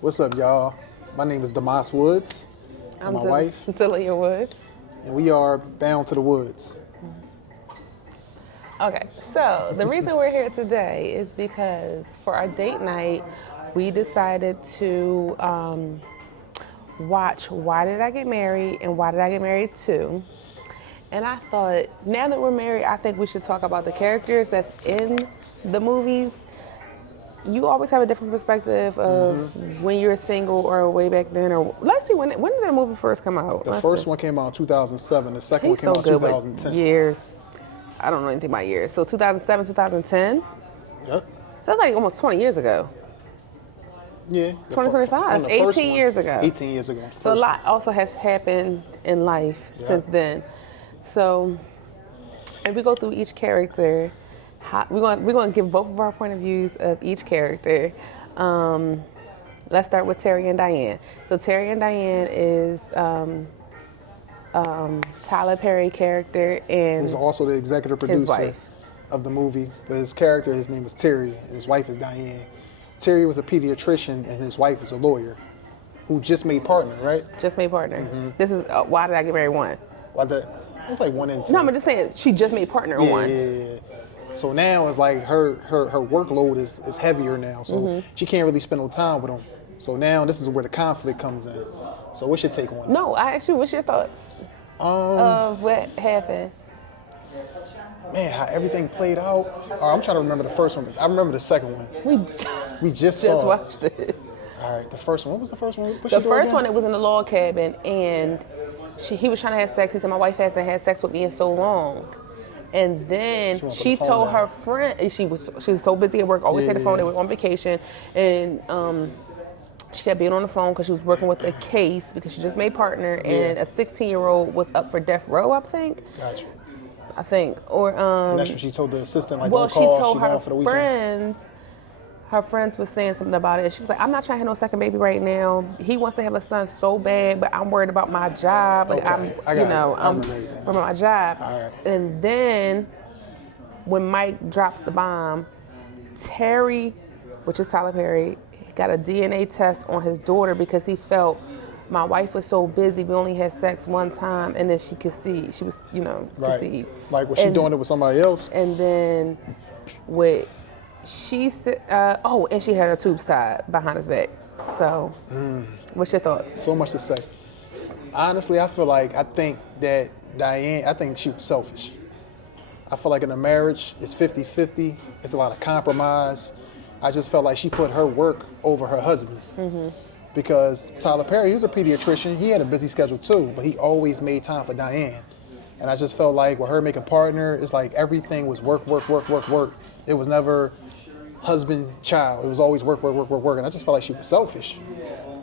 What's up, y'all? My name is Demas Woods, and my wife, Dalia Woods. and we are Bound to the Woods. Okay, so the reason we're here today is because for our date night, we decided to watch Why Did I Get Married and Why Did I Get Married To? And I thought, now that we're married, I think we should talk about the characters that's in the movies. You always have a different perspective of when you're single or way back then. Or let's see, when did the movie first come out? The first one came out in 2007. The second one came out in 2010. Years. I don't know anything about years. So 2007, 2010? Yep. So that's like almost 20 years ago. Yeah. It's 2025. It's 18 years ago. 18 years ago. So a lot also has happened in life since then. So if we go through each character, we're going to give both of our point of views of each character. Let's start with Terry and Diane. So Terry and Diane is Tyler Perry character and who's also the executive producer of the movie. But his character, his name is Terry, and his wife is Diane. Terry was a pediatrician, and his wife is a lawyer who just made partner, right? Just made partner. This is Why Did I Get Married 1? It's like 1 and 2. No, I'm just saying she just made partner 1. Yeah. So now it's like her workload is heavier now, so she can't really spend no time with him. So now this is where the conflict comes in. So what's your take on it? No, what's your thoughts of what happened? Man, how everything played out. I'm trying to remember the first one. I remember the second one. We just saw watched it. All right, the first one. What was the first one? The first one, it was in the log cabin, and he was trying to have sex. He said, my wife hasn't had sex with me in so long. And then she told her friend, she was so busy at work, always had the phone, they were on vacation, and she kept being on the phone because she was working with a case because she just made partner, and a 16-year-old was up for death row, I think. Gotcha. I think. Or and that's what she told the assistant, like, well, don't call, she told her for the weekend. Her friends was saying something about it. And she was like, I'm not trying to have no second baby right now. He wants to have a son so bad, but I'm worried about my job. Like, I'm worried about my job. All right. And then when Mike drops the bomb, Terry, which is Tyler Perry, got a DNA test on his daughter because he felt my wife was so busy, we only had sex one time, and then she conceived. She was, conceived. Like, was she doing it with somebody else? And then she said, and she had her tubes tied behind his back. So, what's your thoughts? So much to say. Honestly, I think that Diane, I think she was selfish. I feel like in a marriage, it's 50-50. It's a lot of compromise. I just felt like she put her work over her husband. Because Tyler Perry, he was a pediatrician. He had a busy schedule too, but he always made time for Diane. And I just felt like with her making partner, it's like everything was work. It was never husband, child. It was always work. And I just felt like she was selfish.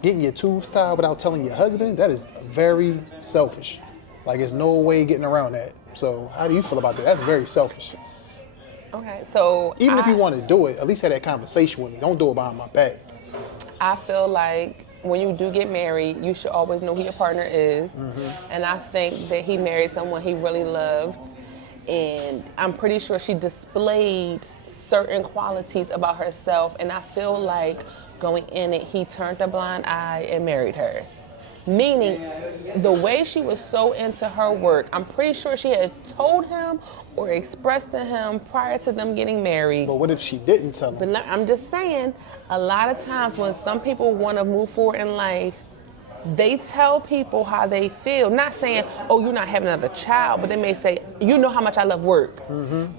Getting your tubes tied without telling your husband, that is very selfish. Like, there's no way getting around that. So how do you feel about that? That's very selfish. Okay, so even if you want to do it, at least have that conversation with me. Don't do it behind my back. I feel like when you do get married, you should always know who your partner is. And I think that he married someone he really loved. And I'm pretty sure she displayed certain qualities about herself. And I feel like going in it, he turned a blind eye and married her. Meaning, the way she was so into her work, I'm pretty sure she had told him or expressed to him prior to them getting married. But what if she didn't tell him? But I'm just saying, a lot of times when some people want to move forward in life, they tell people how they feel. Not saying, oh, you're not having another child, but they may say, you know how much I love work.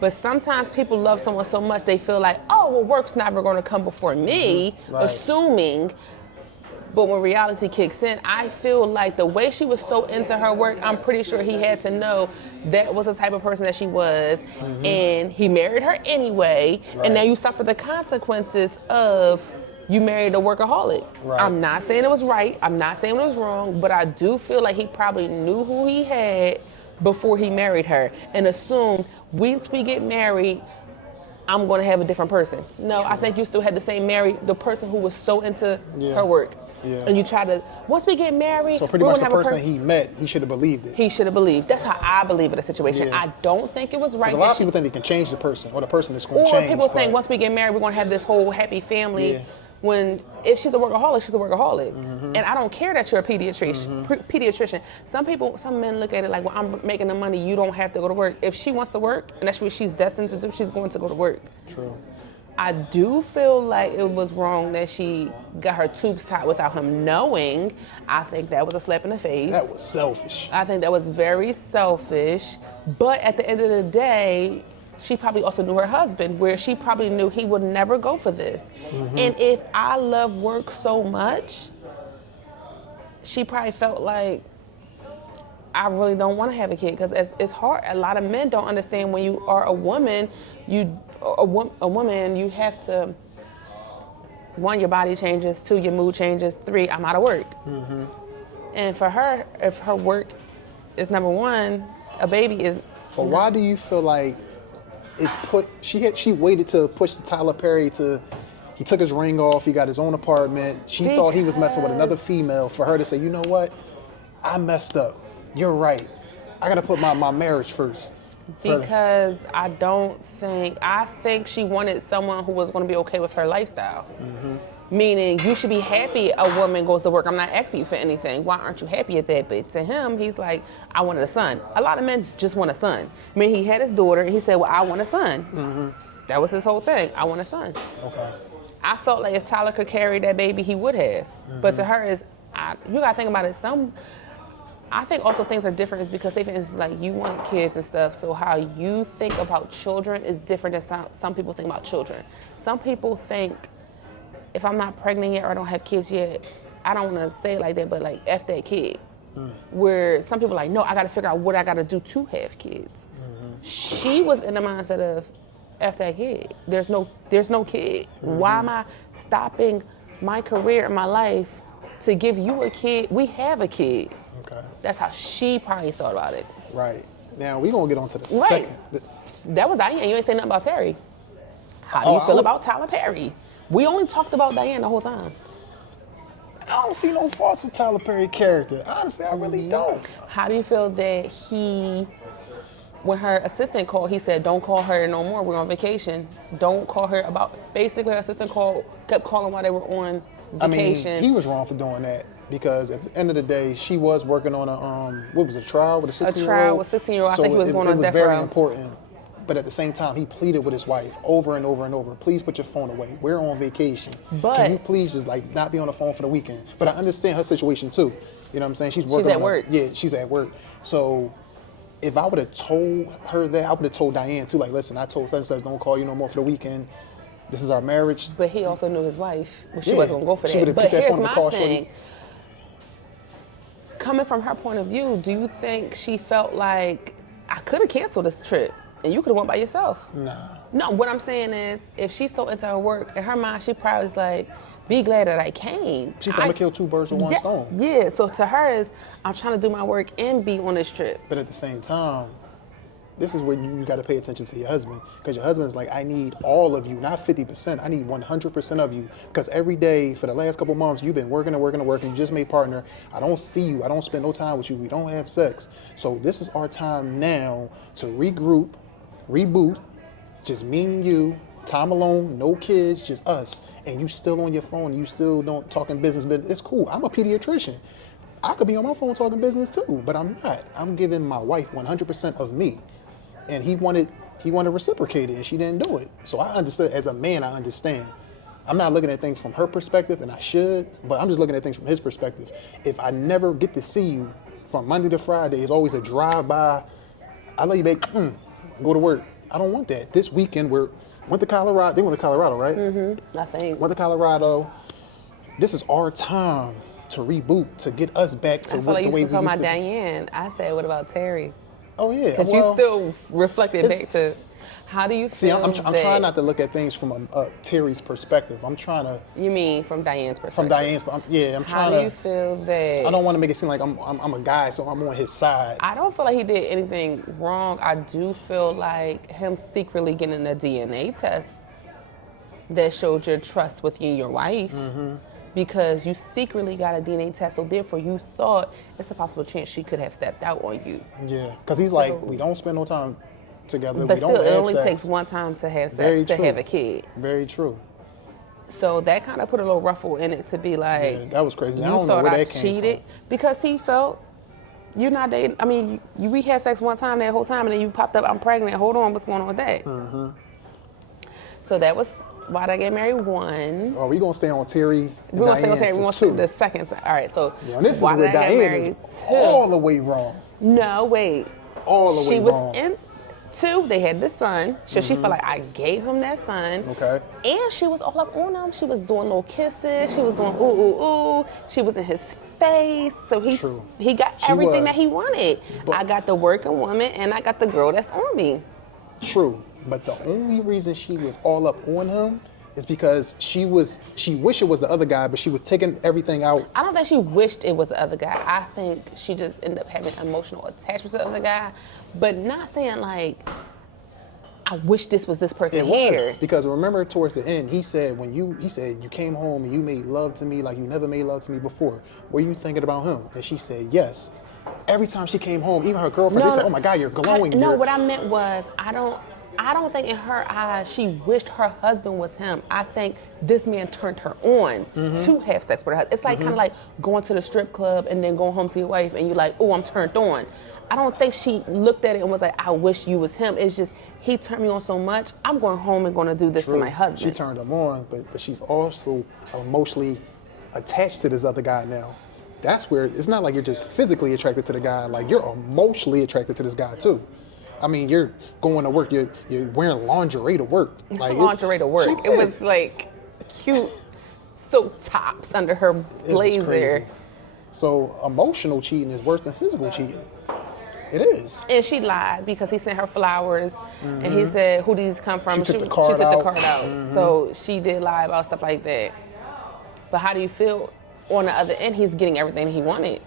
But sometimes people love someone so much they feel like, oh, well, work's never going to come before me, assuming. But when reality kicks in, I feel like the way she was so into her work, I'm pretty sure he had to know that was the type of person that she was. And he married her anyway. And now you suffer the consequences of you married a workaholic. I'm not saying it was right. I'm not saying it was wrong. But I do feel like he probably knew who he had before he married her and assumed once we get married, I'm going to have a different person. No, I think you still had the same the person who was so into her work. And you try to, once we get married, so pretty much the person he met, he should have believed it. He should have believed. That's how I believe in the situation. I don't think it was right. A lot of people think they can change the person, or the person is going to change. Or people think once we get married, we're going to have this whole happy family. if she's a workaholic, she's a workaholic. And I don't care that you're a pediatrician. Some men look at it like, well, I'm making the money, you don't have to go to work. If she wants to work, and that's what she's destined to do, she's going to go to work. True. I do feel like it was wrong that she got her tubes tied without him knowing. I think that was a slap in the face. That was selfish. I think that was very selfish. But at the end of the day, she probably also knew her husband, where she probably knew he would never go for this. And if I love work so much, she probably felt like, I really don't want to have a kid, because it's hard. A lot of men don't understand when you are a woman, a woman, you have to, 1, your body changes, 2, your mood changes, 3, I'm out of work. And for her, if her work is number 1, a baby is. But why do you feel like she waited to push the Tyler Perry to, he took his ring off, he got his own apartment, she thought he was messing with another female, for her to say, you know what, I messed up, you're right, I gotta put my marriage first. Because I think she wanted someone who was going to be okay with her lifestyle. Meaning, you should be happy a woman goes to work. I'm not asking you for anything. Why aren't you happy at that? But to him, he's like, I wanted a son. A lot of men just want a son. I mean, he had his daughter, and he said, well, I want a son. That was his whole thing. I want a son. Okay. I felt like if Tyler could carry that baby, he would have. But to her, you got to think about it. I think also things are different is because, say for instance, like you want kids and stuff, so how you think about children is different than some people think about children. Some people think, if I'm not pregnant yet or I don't have kids yet, I don't want to say it like that, but like F that kid. Where some people are like, no, I got to figure out what I got to do to have kids. She was in the mindset of F that kid. There's no kid. Why am I stopping my career and my life to give you a kid? We have a kid. Okay. That's how she probably thought about it. Right. Now, we're going to get on to the second. That was Diane. You ain't say nothing about Terry. How do you feel about Tyler Perry? We only talked about Diane the whole time. I don't see no faults with Tyler Perry's character. Honestly, I really don't. How do you feel that when her assistant called, he said, don't call her no more, we're on vacation. Don't call her basically her assistant kept calling while they were on vacation. I mean, he was wrong for doing that. Because at the end of the day, she was working on a trial with a 16-year-old? A trial with a 16-year-old. I think he was going on death row. It was very important. But at the same time, he pleaded with his wife over and over and over, please put your phone away. We're on vacation. Can you please just not be on the phone for the weekend? But I understand her situation too. You know what I'm saying? She's working. She's at work. Yeah, she's at work. So if I would have told her that, I would have told Diane too, like, listen, I told such and such, don't call you no more for the weekend. This is our marriage. But he also knew his wife. Well, she wasn't going to go for that. But here's my thing. Coming from her point of view, do you think she felt like, I could have canceled this trip and you could have went by yourself? Nah. No, what I'm saying is, if she's so into her work, in her mind, she probably was like, be glad that I came. She said, I'm going to kill 2 birds with 1 stone. Yeah, so to her is, I'm trying to do my work and be on this trip. But at the same time, this is where you got to pay attention to your husband, because your husband is like, I need all of you, not 50%. I need 100% of you, because every day for the last couple months, you've been working and working and working. You just made partner. I don't see you. I don't spend no time with you. We don't have sex. So this is our time now to regroup, reboot, just me and you, time alone, no kids, just us. And you still on your phone. You still don't talking business, but it's cool. I'm a pediatrician. I could be on my phone talking business too, but I'm not. I'm giving my wife 100% of me. And he wanted to reciprocate it, and she didn't do it. So I understood, as a man, I understand. I'm not looking at things from her perspective, and I should, but I'm just looking at things from his perspective. If I never get to see you from Monday to Friday, it's always a drive-by, I love you, babe, go to work. I don't want that. This weekend, went to Colorado. They went to Colorado, right? I think. Went to Colorado. This is our time to reboot, to get us back to the way we used to. I feel like you talking about Diane. I said, what about Terry? Oh, yeah. Because you still reflected back to, how do you feel? See, I'm trying not to look at things from Terry's perspective. I'm trying to. You mean from Diane's perspective? From Diane's, I'm trying to. How do you feel that? I don't want to make it seem like I'm a guy, so I'm on his side. I don't feel like he did anything wrong. I do feel like him secretly getting a DNA test that showed your trust with you and your wife. Because you secretly got a DNA test, so therefore you thought it's a possible chance she could have stepped out on you. Yeah, because he's like, we don't spend no time together. But we don't still, it have only sex. takes one time to have sex, to have a kid. Very true. So that kind of put a little ruffle in it to be like, Yeah, that was crazy. I you don't know thought where I that came cheated because he felt you're not dating. I mean, we had sex one time that whole time, and then you popped up, I'm pregnant. Hold on, what's going on with that? Mm-hmm. So that was why I get married one. Oh, we gonna stay on Terry and We're gonna Diane stay on Terry. for We're gonna two. see the second. All right, so Yeah, and this is why where did I get Diane is married all the way wrong. No, wait. All the way She was wrong. in two. They had the son, so she felt like I gave him that son. Okay. And she was all up on him. She was doing little kisses. She was doing ooh ooh ooh. She was in his face. So True. he got She everything was. that he wanted. But- I got the working woman and I got the girl that's on me. True, but the only reason she was all up on him is because she wished it was the other guy, but she was taking everything out. I don't think she wished it was the other guy. I think she just ended up having emotional attachment to the other guy, but not saying like, I wish this was this person It here. was because remember towards the end he said you came home and you made love to me like you never made love to me before. Were you thinking about him? And she said yes. Every time she came home, even her girlfriends, they said, "Oh my God, you're glowing." What I meant was I don't think in her eyes she wished her husband was him. I think this man turned her on to have sex with her husband. It's like kind of like going to the strip club and then going home to your wife and you're like, oh, I'm turned on. I don't think she looked at it and was like, I wish you was him. It's just, he turned me on so much, I'm going home and going to do this to my husband. She turned him on, but she's also emotionally attached to this other guy now. That's where it's not like you're just physically attracted to the guy, like you're emotionally attracted to this guy too. I mean, you're going to work, you're wearing lingerie to work. Like lingerie to work. It was like cute silk tops under her blazer. Crazy. So emotional cheating is worse than physical cheating. It is. And she lied because he sent her flowers and he said, who these come from? She took the she card took out. the card out. So she did lie about stuff like that. But how do you feel on the other end? He's getting everything he wanted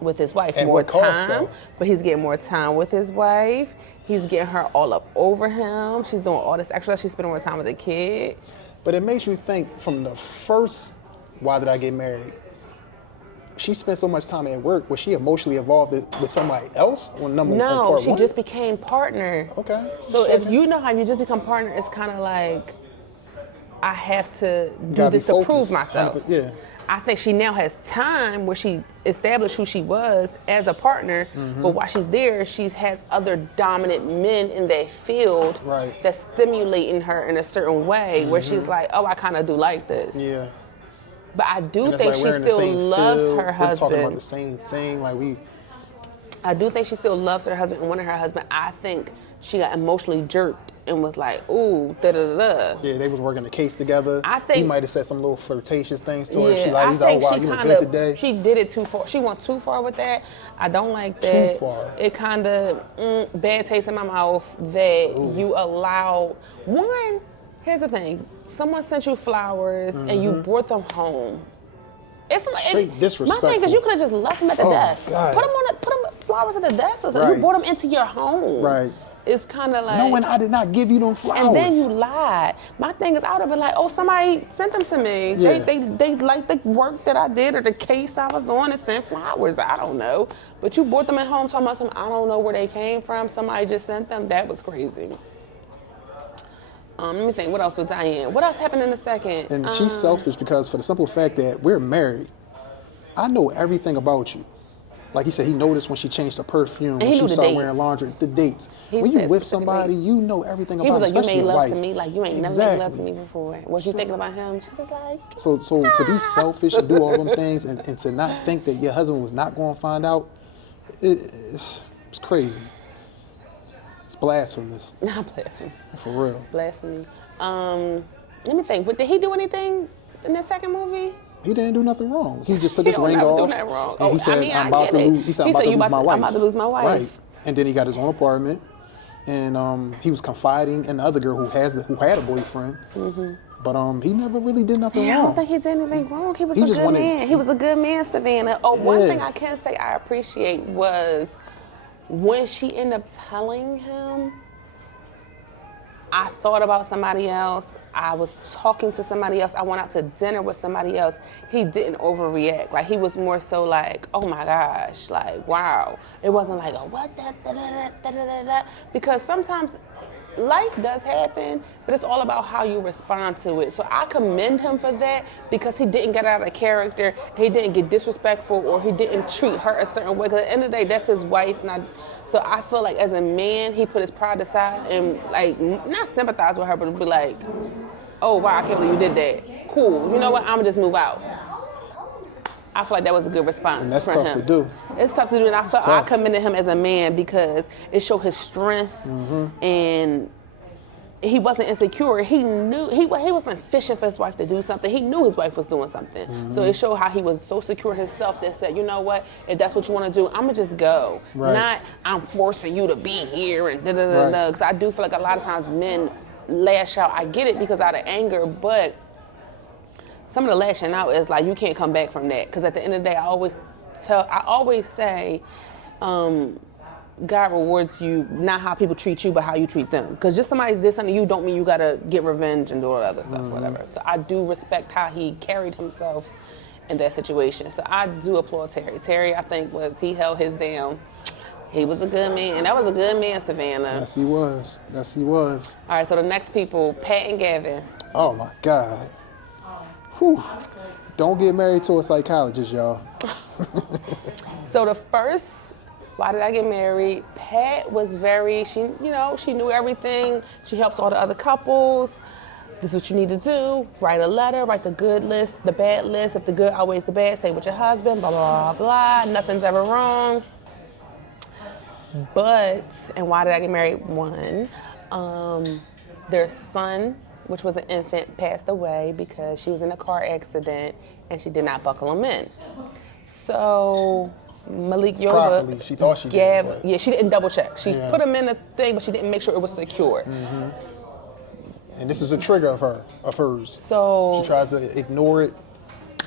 with his wife. At more what cost, time, though? but he's getting more time with his wife. He's getting her all up over him. She's doing all this extra. She's spending more time with the kid. But it makes you think from the first, why did I get married? She spent so much time at work. Was she emotionally involved with somebody else on No, part she one? just became partner. Okay. So if you know how you just become partner, it's kind of like, I have to do Gotta be this to prove focused. myself. Yeah. I think she now has time where she established who she was as a partner, but while she's there, she has other dominant men in that field Right. that's stimulating her in a certain way where she's like, oh, I kind of do like this. Yeah. But I do And it's think like she we're in the still same loves field. her We're talking about husband. the same thing. Like we. I do think she still loves her husband and wanted her husband. I think she got emotionally jerked and was like, ooh, da da da da. Yeah, they was working the case together. I think- he might have said some little flirtatious things to her. Yeah, He's like, oh wow, you look good today. She did it too far. She went too far with that. I don't like that. Too far. It kind of bad taste in my mouth that you allow. One, here's the thing: someone sent you flowers and you brought them home. It's Straight disrespectful. My thing is, you could have just left them at the Oh, desk. God. Put them flowers at the desk or something. Right. You brought them into your home. Right. It's kind of like. Knowing I did not give you them flowers. And then you lied. My thing is, I would have been like, oh, somebody sent them to me. Yeah. They like the work that I did or the case I was on and sent flowers. I don't know. But you brought them at home talking about something, I don't know where they came from. Somebody just sent them. That was crazy. Let me think. What else with Diane? What else happened in the second? And she's selfish because for the simple fact that we're married, I know everything about you. Like he said, he noticed when she changed her perfume, when he she knew the started dates. wearing laundry, the dates. He When you said with specific somebody, dates. you know everything He about was them, like, you especially made your love wife. to me like you ain't never made love to me before. Was you thinking about him? She was like, So to be selfish and do all them things and to not think that your husband was not going to find out, it's crazy. It's blasphemous, not blasphemy. for real. Blasphemy. Let me think. But did he do anything in the second movie? He didn't do nothing wrong. He just took He his don't ring never do off. nothing wrong. And Oh, he said, I mean, I'm I about to get it. lose. He said, He I'm about said, to "You lose about my to- wife. I'm about to lose my wife. Right. And then he got his own apartment, and he was confiding in the other girl who had a boyfriend. But he never really did nothing Yeah, I wrong. don't think he did anything wrong. He was He a just good wanted- man. He was a good man, Savannah. Oh, one Yeah. thing I can say I appreciate was when she ended up telling him, I thought about somebody else. I was talking to somebody else. I went out to dinner with somebody else. He didn't overreact. Like, he was more so like, oh my gosh, like, wow. It wasn't like, oh, what, da, da, da, da, da, da, da. Because sometimes life does happen, but it's all about how you respond to it. So I commend him for that because he didn't get out of character, he didn't get disrespectful, or he didn't treat her a certain way. Because at the end of the day, that's his wife. So I feel like as a man, he put his pride aside and like not sympathize with her, but be like, oh wow, I can't believe you did that. Cool. You know what? I'ma just move out. I feel like that was a good response And that's from tough him. to do. It's tough to do, and I commended him as a man because it showed his strength, and he wasn't insecure. He knew he wasn't fishing for his wife to do something. He knew his wife was doing something. So it showed how he was so secure in himself that said, you know what, if that's what you want to do, I'm gonna just go. Right. Not I'm forcing you to be here and da da da da. Because I do feel like a lot of times men lash out. I get it because out of anger, but some of the lashing out is like you can't come back from that. Because at the end of the day, I always say, God rewards you not how people treat you, but how you treat them. Because just somebody did something to you don't mean you gotta get revenge and do all that other stuff, whatever. So I do respect how he carried himself in that situation. So I do applaud Terry. Terry, I think he held his down. He was a good man. That was a good man, Savannah. Yes, he was. Yes, he was. All right, so the next people, Pat and Gavin. Oh my God. Whew. Don't get married to a psychologist, y'all. So the first, why did I get married? Pat was she knew everything. She helps all the other couples. This is what you need to do. Write a letter, write the good list, the bad list. If the good outweighs the bad, stay with your husband, blah, blah, blah, blah. Nothing's ever wrong. And why did I get married? One, their son, which was an infant, passed away because she was in a car accident and she did not buckle him in. So Malik Yoba, Properly, she thought she did. Yeah, she didn't double check. She put him in the thing, but she didn't make sure it was secure. And this is a trigger of hers. So she tries to ignore it,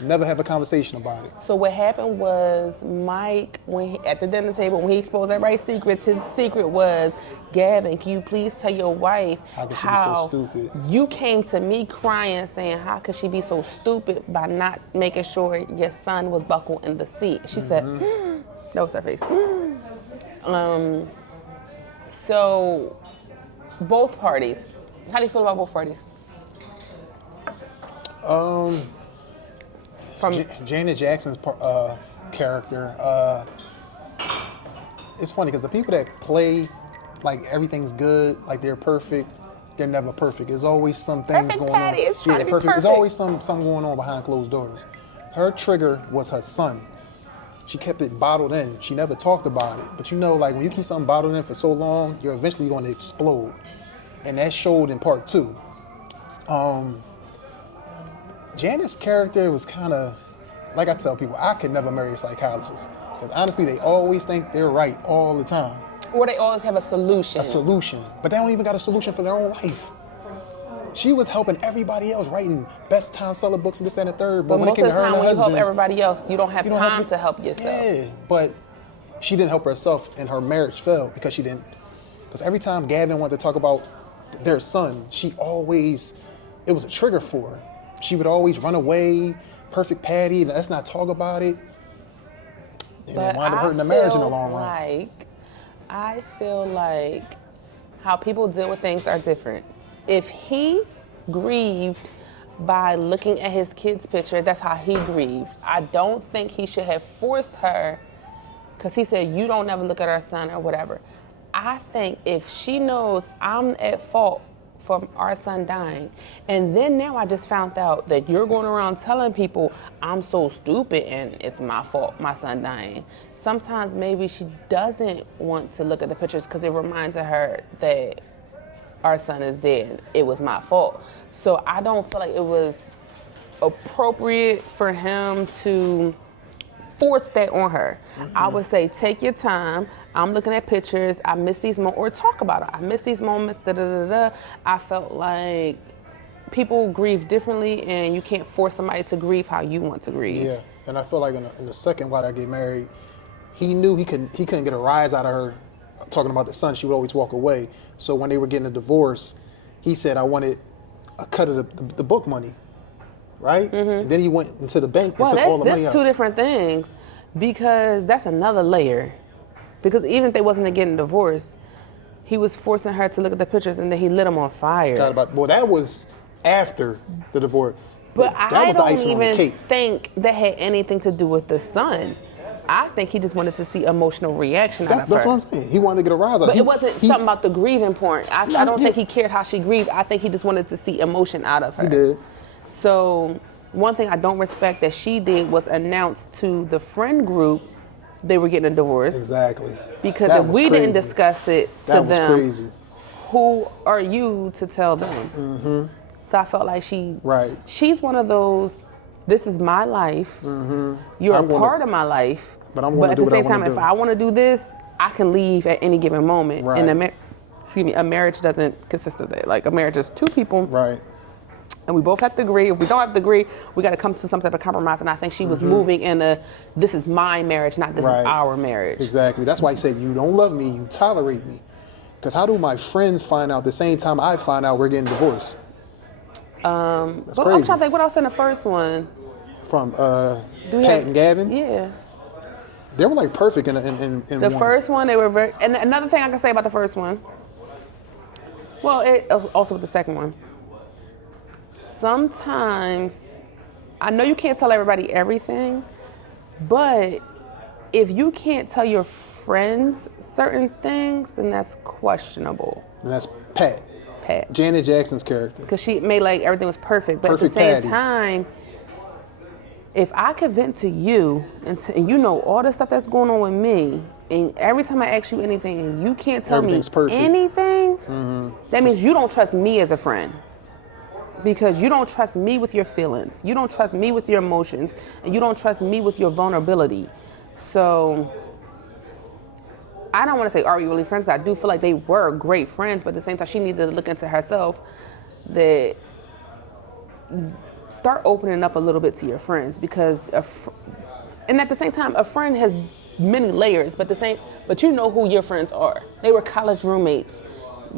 never have a conversation about it. So what happened was Mike, at the dinner table, when he exposed everybody's secrets, his secret was, Gavin, can you please tell your wife how could she be so stupid? You came to me crying saying, how could she be so stupid by not making sure your son was buckled in the seat? She said, that was her face. So both parties, how do you feel about both parties? From Janet Jackson's character, it's funny because the people that play like everything's good, like they're perfect, they're never perfect. There's always some things going on. Perfect. There's always something going on behind closed doors. Her trigger was her son. She kept it bottled in. She never talked about it. But like when you keep something bottled in for so long, you're eventually going to explode. And that showed in part 2. Janet's character was kind of, like I tell people, I could never marry a psychologist. Because honestly, they always think they're right all the time. Or they always have a solution. But they don't even got a solution for their own life. She was helping everybody else, writing best time seller books and this, that, and the third. But most of the time when you help everybody else, you don't have time to help yourself. Yeah, but she didn't help herself and her marriage failed because she didn't. Because every time Gavin wanted to talk about their son, it was a trigger for her. She would always run away, perfect Patty, and let's not talk about it. And it wound up hurting the marriage in the long run. I feel like how people deal with things are different. If he grieved by looking at his kid's picture, that's how he grieved. I don't think he should have forced her, because he said, you don't never look at our son or whatever. I think if she knows I'm at fault for our son dying, and then now I just found out that you're going around telling people I'm so stupid and it's my fault, my son dying. Sometimes maybe she doesn't want to look at the pictures because it reminds her that our son is dead. It was my fault. So I don't feel like it was appropriate for him to force that on her. I would say take your time. I'm looking at pictures. I miss these moments, or talk about it. I miss these moments. Da da da da. I felt like people grieve differently, and you can't force somebody to grieve how you want to grieve. Yeah, and I feel like in the second why I get married, he knew he couldn't get a rise out of her talking about the son. She would always walk away. So when they were getting a divorce, he said, "I wanted a cut of the book money." Right? And then he went into the bank and took all the money out. That's two different things, because that's another layer. Because even if they wasn't getting divorced, He was forcing her to look at the pictures, and then he lit them on fire. Well, that was after the divorce. But that I was the don't icing on the even cake. think that had anything to do with the son. I think he just wanted to see emotional reaction out of her. That's what I'm saying. He wanted to get a rise out of her. But it wasn't something about the grieving part. I don't think he cared how she grieved. I think he just wanted to see emotion out of her. He did. So one thing I don't respect that she did was announce to the friend group they were getting a divorce. Exactly. Because That if was we crazy. didn't discuss it to That was them, crazy. who are you to tell them? Mm-hmm. So I felt like she's one of those, this is my life. Mm-hmm. You're a part of my life. But at the same time, if I want to do this, I can leave at any given moment. Right. And a marriage doesn't consist of that. Like a marriage is two people. Right. And we both have to agree. If we don't have to agree, we got to come to some type of compromise. And I think she was moving in this is my marriage, not this is our marriage. Exactly. That's why he said, you don't love me, you tolerate me. Because how do my friends find out the same time I find out we're getting divorced? That's I'm crazy. trying to think what else in the first one. From Pat and Gavin? Yeah. They were like perfect in the one. first one, they were very, and another thing I can say about the first one, well, it was also with the second one. Sometimes, I know you can't tell everybody everything, but if you can't tell your friends certain things, then that's questionable. And that's Pat. Pat. Janet Jackson's character. Because she made like everything was perfect, but Perfect at the same Patty. time, if I could vent to you and you know all the stuff that's going on with me, and every time I ask you anything and you can't tell me anything, that means you don't trust me as a friend. Because you don't trust me with your feelings. You don't trust me with your emotions. And you don't trust me with your vulnerability. So I don't want to say, are we really friends? Because I do feel like they were great friends. But at the same time, she needed to look into herself that start opening up a little bit to your friends. Because, and at the same time, a friend has many layers. But you know who your friends are. They were college roommates.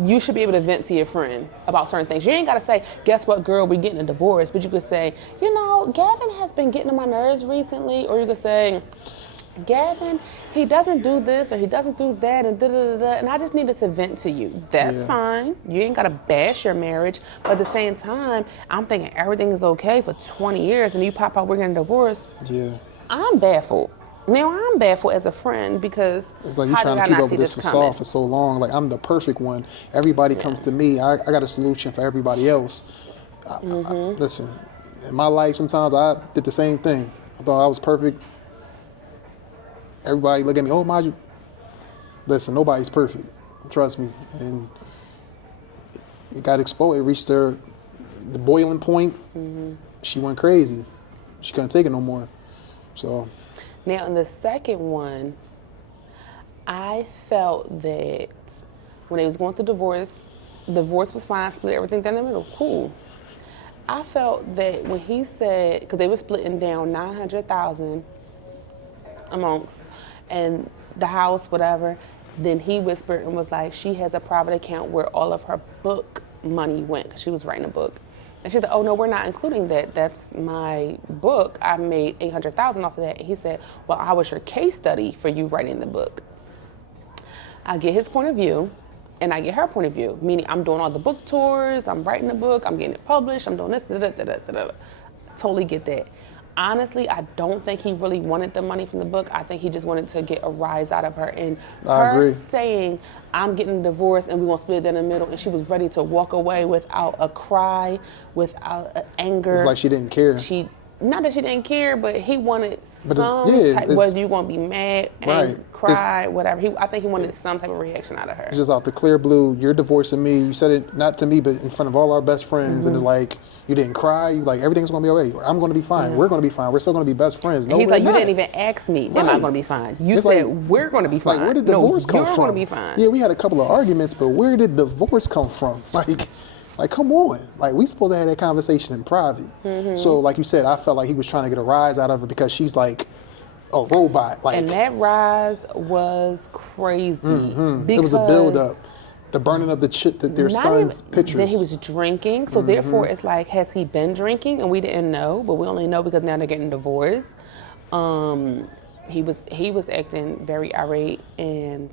You should be able to vent to your friend about certain things. You ain't got to say, guess what, girl, we're getting a divorce. But you could say, you know, Gavin has been getting on my nerves recently. Or you could say, Gavin, he doesn't do this or he doesn't do that and da-da-da-da. And I just needed to vent to you. That's fine. You ain't got to bash your marriage. But at the same time, I'm thinking everything is okay for 20 years and you pop out, we're getting a divorce. Yeah. I'm baffled. Now I'm baffled as a friend because it's like you're trying to keep up with this facade for so long. Like I'm the perfect one. Everybody comes to me. I got a solution for everybody else. Listen, in my life sometimes I did the same thing. I thought I was perfect. Everybody look at me. Oh, my. Listen, nobody's perfect. Trust me. And it got exposed. It reached the boiling point. She went crazy. She couldn't take it no more. So. Now, in the second one, I felt that when they was going through divorce was fine, split everything down the middle, cool. I felt that when he said, because they were splitting down $900,000 amongst, and the house, whatever, then he whispered and was like, she has a private account where all of her book money went, because she was writing a book. And she said, oh, no, we're not including that. That's my book. I made $800,000 off of that. And he said, well, I was your case study for you writing the book. I get his point of view, and I get her point of view, meaning I'm doing all the book tours, I'm writing the book, I'm getting it published, I'm doing this, Totally get that. Honestly, I don't think he really wanted the money from the book. I think he just wanted to get a rise out of her. And her saying, I'm getting a divorce and we're going to split it in the middle, and she was ready to walk away without a cry, without anger. It's like she didn't care. Not that she didn't care, but he wanted whether you're going to be mad and cry, whatever. I think he wanted some type of reaction out of her. It's just out the clear blue. You're divorcing me. You said it not to me, but in front of all our best friends. And it's like, you didn't cry. You like, everything's going to be okay. I'm going to be fine. We're going to be fine. We're still going to be best friends. No, he's like, not. You didn't even ask me, am I going to be fine? You said, we're going to be fine. Like, where did divorce come from? You're going to be fine. Yeah, we had a couple of arguments, but where did divorce come from? Like, come on. Like, we supposed to have that conversation in private. So, like you said, I felt like he was trying to get a rise out of her because she's like a robot. Like, and that rise was crazy. It was a build-up. The burning of their son's pictures. Then he was drinking. So, therefore, it's like, has he been drinking? And we didn't know. But we only know because now they're getting divorced. He was acting very irate. And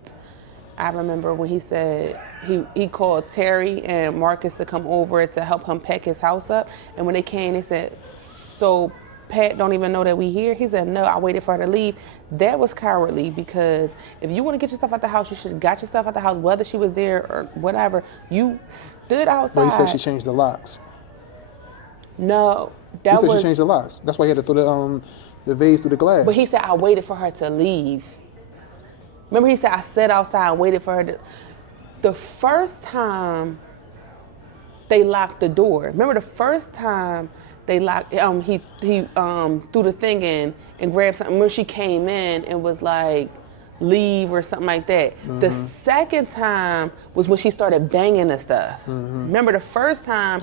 I remember when he said he called Terry and Marcus to come over to help him pack his house up. And when they came, they said, so Pat don't even know that we here? He said, no, I waited for her to leave. That was cowardly, because if you want to get your stuff out the house, you should have got your stuff out the house, whether she was there or whatever. You stood outside. But he said she changed the locks. No, he said she changed the locks. That's why he had to throw the vase through the glass. But he said, I waited for her to leave. Remember, he said, I sat outside and waited for her to... The first time they locked the door. Remember the first time they locked, he threw the thing in and grabbed something. Remember, she came in and was like, leave or something like that. Mm-hmm. The second time was when she started banging the stuff. Mm-hmm. Remember the first time,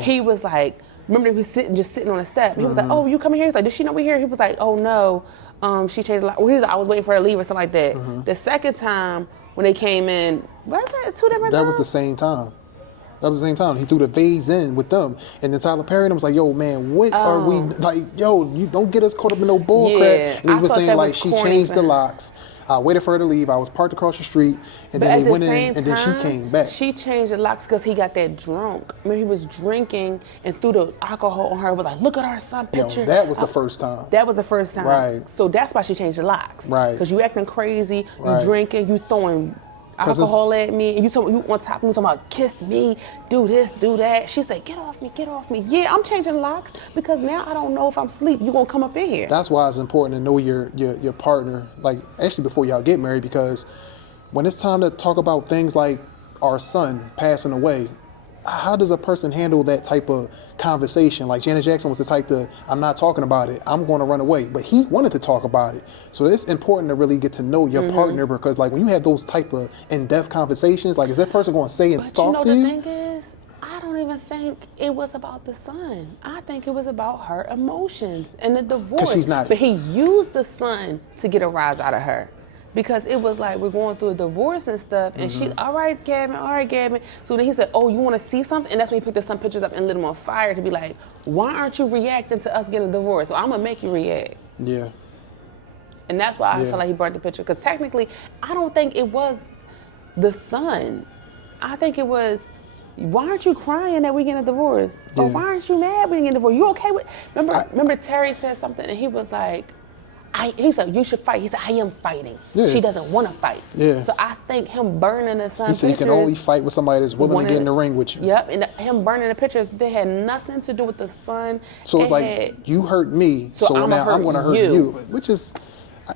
he was like, remember he was just sitting on a step. He was like, oh, you coming here? He's like, did she know we here? He was like, oh no, she changed a lot. Well, he was like, I was waiting for her to leave or something like that. Mm-hmm. The second time when they came in, was that 2 different times? That was the same time. That was the same time. He threw the vase in with them. And then Tyler Perry and was like, yo, man, what are we, like, yo, you don't get us caught up in no bull crap. And he was saying, like, she changed the locks. I waited for her to leave. I was parked across the street. And then they went in, and then she came back. She changed the locks because he got that drunk. I mean, he was drinking and threw the alcohol on her. It was like, look at our son picture. Yo, that was the first time. That was the first time. Right. So that's why she changed the locks. Right. Because you acting crazy, you drinking, you throwing alcohol at me, and you on top of me talking about kiss me, do this, do that. She's like, get off me, get off me. Yeah, I'm changing locks because now I don't know if I'm asleep. You gonna come up in here. That's why it's important to know your partner, like actually before y'all get married, because when it's time to talk about things like our son passing away, how does a person handle that type of conversation? Like Janet Jackson was the type to, I'm not talking about it, I'm going to run away. But he wanted to talk about it. So it's important to really get to know your partner, because like when you have those type of in-depth conversations, like is that person going to say and talk to you? But you know the thing is, I don't even think it was about the son. I think it was about her emotions and the divorce. 'Cause she's not. But he used the son to get a rise out of her. Because it was like, we're going through a divorce and stuff, and she, all right, Gavin. So then he said, oh, you want to see something? And that's when he picked up some pictures up and lit them on fire to be like, why aren't you reacting to us getting a divorce? So I'm going to make you react. Yeah. And that's why I feel like he brought the picture. Because technically, I don't think it was the son. I think it was, why aren't you crying that we getting a divorce? Yeah. Or why aren't you mad we getting a divorce? You okay with, remember Terry said something, and he was like, he said, you should fight. He said, I am fighting. Yeah. She doesn't want to fight. Yeah. So I think him burning the son's pictures. He said you can only fight with somebody that's willing to get in the ring with you. Yep, and him burning the pictures, they had nothing to do with the son. So it's like, you hurt me, so now I'm going to hurt you. Which is,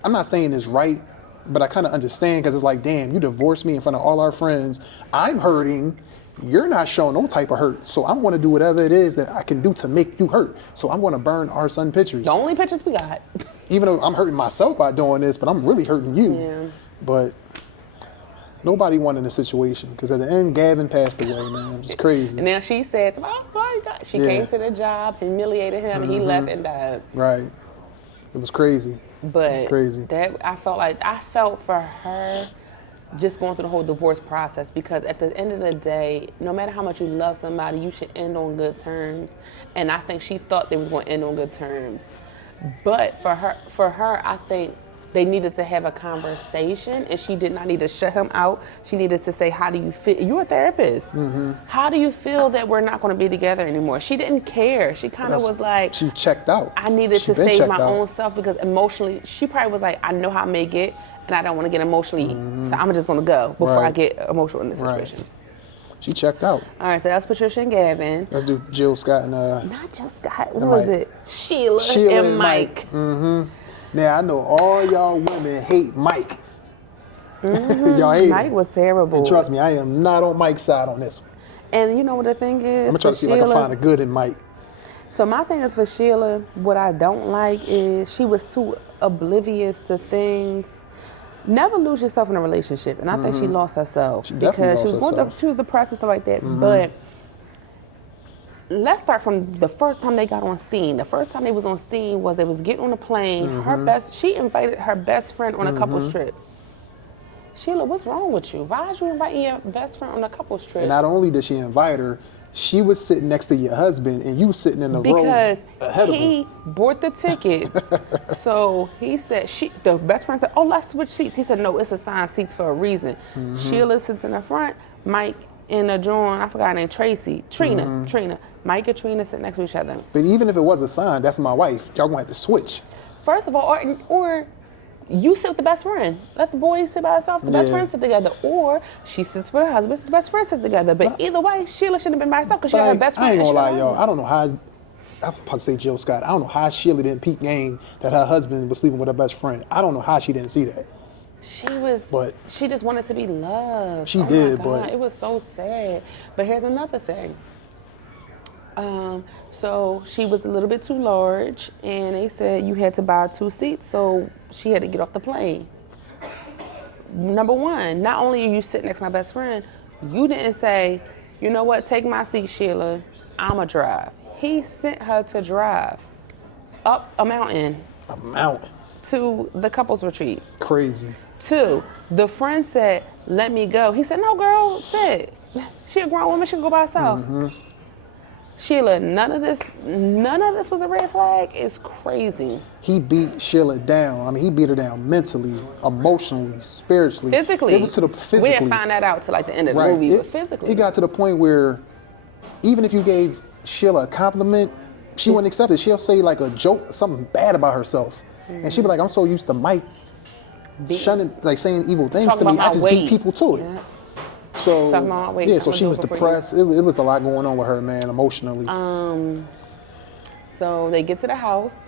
I'm not saying it's right, but I kind of understand, because it's like, damn, you divorced me in front of all our friends. I'm hurting. You're not showing no type of hurt. So I'm going to do whatever it is that I can do to make you hurt. So I'm going to burn our son pictures. The only pictures we got. Even though I'm hurting myself by doing this, but I'm really hurting you. Yeah. But nobody won in the situation, because at the end, Gavin passed away, man. It was crazy. And then she said, oh my God. She came to the job, humiliated him, and he left and died. Right. It was crazy. But it was crazy. That I felt for her just going through the whole divorce process, because at the end of the day, no matter how much you love somebody, you should end on good terms. And I think she thought they was going to end on good terms. But for her, I think they needed to have a conversation, and she did not need to shut him out. She needed to say, how do you feel? You're a therapist. Mm-hmm. How do you feel that we're not going to be together anymore? She didn't care. She kind of was like, she checked out. I needed to save my own self, because emotionally, she probably was like, I know how I may get, and I don't want to get emotionally, so I'm just going to go before I get emotional in this situation. She checked out. All right, so that's Patricia and Gavin. Let's do Jill Scott and not Jill Scott. What was it? Sheila and Mike. Mm-hmm. Now I know all y'all women hate Mike. Mm-hmm. Y'all hate Mike was terrible. And trust me, I am not on Mike's side on this one. And you know what the thing is? I'm gonna try to see if I can find a good in Mike. So my thing is, for Sheila, what I don't like is she was too oblivious to things. Never lose yourself in a relationship, and I think she lost herself because she was depressed and stuff like that. Mm-hmm. But let's start from the first time they got on scene. The first time they was on scene was they was getting on a plane. Mm-hmm. She invited her best friend on a couple's trip. Sheila, what's wrong with you? Why is you inviting your best friend on a couple's trip? And not only did she invite her, she was sitting next to your husband and you were sitting in the row Because ahead of him. he bought the tickets. So he said, the best friend said, oh, let's switch seats. He said, no, it's assigned seats for a reason. Sheila sits in the front, Mike and a John, I forgot her name, Trina. Mike and Trina sit next to each other. But even if it was assigned, that's my wife. Y'all gonna have to switch. First of all, or you sit with the best friend. Let the boy sit by herself. The best friend sit together. Or she sits with her husband. The best friend sit together. But either way, Sheila shouldn't have been by herself because she had her best friend. I ain't gonna lie, y'all. I don't know how. I'm about to say Jill Scott. I don't know how Sheila didn't peep game that her husband was sleeping with her best friend. I don't know how she didn't see that. She just wanted to be loved. She did, my God, but it was so sad. But here's another thing. So she was a little bit too large, and they said you had to buy 2 seats, so she had to get off the plane. Number one, not only are you sitting next to my best friend, you didn't say, you know what, take my seat, Sheila, I'ma drive. He sent her to drive up a mountain. A mountain. To the couples retreat. Crazy. 2, the friend said, let me go. He said, no, girl, sit. She a grown woman, she can go by herself. Sheila, none of this was a red flag. It's crazy. He beat Sheila down. I mean, he beat her down mentally, emotionally, spiritually. Physically. It was to the physically. We didn't find that out till like the end of the movie, but physically. It got to the point where even if you gave Sheila a compliment, she wouldn't accept it. She'll say like a joke, something bad about herself. And she'd be like, I'm so used to Mike shunning, like saying evil things to me. I just beat people to it. Yeah. So so she was depressed. It was a lot going on with her, man, emotionally. So they get to the house.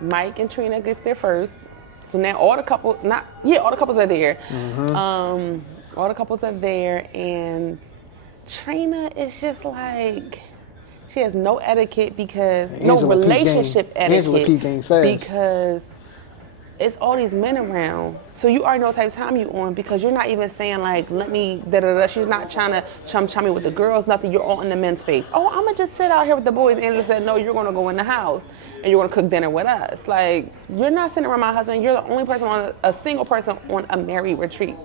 Mike and Trina gets there first. So now all the couples are there. All the couples are there, and Trina is just like, she has no etiquette because no relationship etiquette. Angela P game fast because it's all these men around. So you already know what type of time you on because you're not even saying like, let me, da-da-da. She's not trying to chum-chummy with the girls, nothing. You're all in the men's face. Oh, I'm going to just sit out here with the boys. Angela said, no, you're going to go in the house and you're going to cook dinner with us. Like, you're not sitting around my husband. You're the only person a single person on a married retreat.